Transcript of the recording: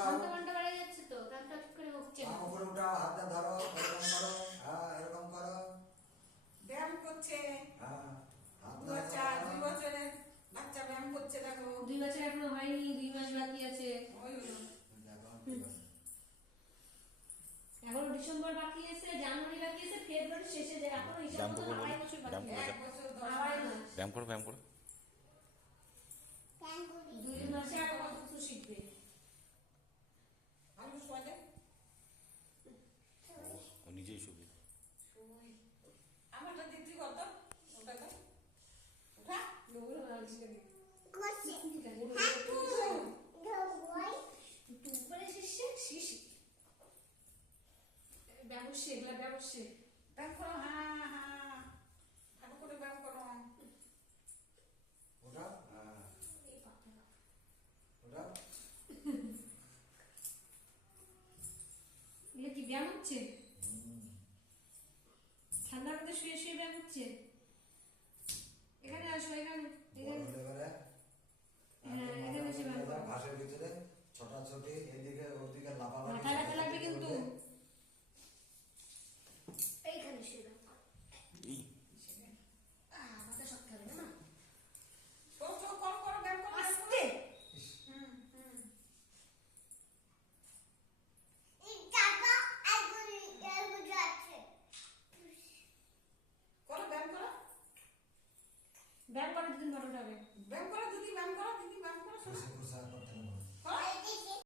উঠাও, ঘন্টা ঘন্টা বেড়ে যাচ্ছে তো, তারপর ঠিক করে হচ্ছে না। উপরে উঠাও, হাতটা ধরো, এরকম করো, হ্যাঁ এরকম করো, ব্যায়াম করছে। হ্যাঁ হাত দু ধরো, বাচ্চা, 2 বছরের বাচ্চা ব্যায়াম করছে দেখো। 2 বছর এখনো হয়নি, 2 মাস বাকি আছে। ওই হলো। দেখো কি করে। এখনো ডিসেম্বর বাকি আছে, জানুয়ারি বাকি আছে, ফেব্রুয়ারি শেষে যায়, এখনো হিসাব ব্যায়াম মতো করবো বলো, 2.5 বছর ব্যায়াম বাকি করবো আছে। এক বছর 10 2.5 মাস। মাস। ব্যায়াম করো, ব্যায়াম করো।